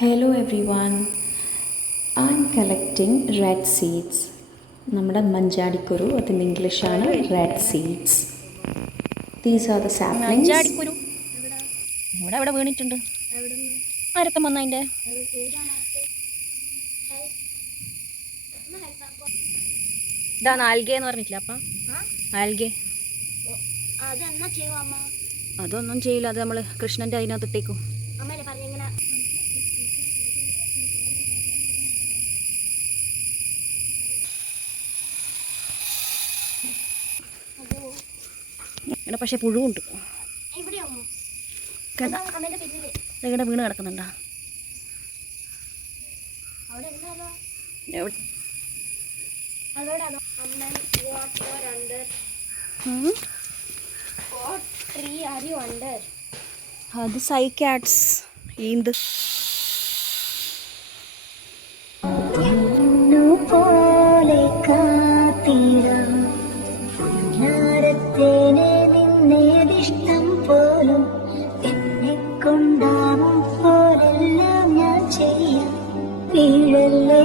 Hello everyone, I'm collecting red seeds. നമ്മുടെ മഞ്ചാടിക്കുരു അതിൻ്റെ ഇംഗ്ലീഷാണ് red seeds. These are the saplings. മഞ്ചാടിക്കുരു ഇവിടെ അവിടെ വീണിട്ടുണ്ട്. ആരൊക്കെ വന്ന അതിൻ്റെ ഇതാണ് ആൽഗെ എന്ന് പറഞ്ഞിട്ടില്ല അപ്പം ആൽഗെ അതൊന്നും ചെയ്യില്ല. അത് നമ്മൾ കൃഷ്ണൻ്റെ അതിനകത്ത് ഇട്ടേക്കും. ഇവിടെ പക്ഷെ പുഴുവുണ്ട്. ഇവിടെ വീണ് കിടക്കുന്നുണ്ടാ? അത് സൈക്കാറ്റ്സ് ഈന്ത് പോലെ കാത്തിടാം നിന്നേതിഷ്ടം പോലും എന്നെ കൊണ്ടാവും പോലെല്ലാം ഞാൻ ചെയ്യാം. വീഴല്ലേ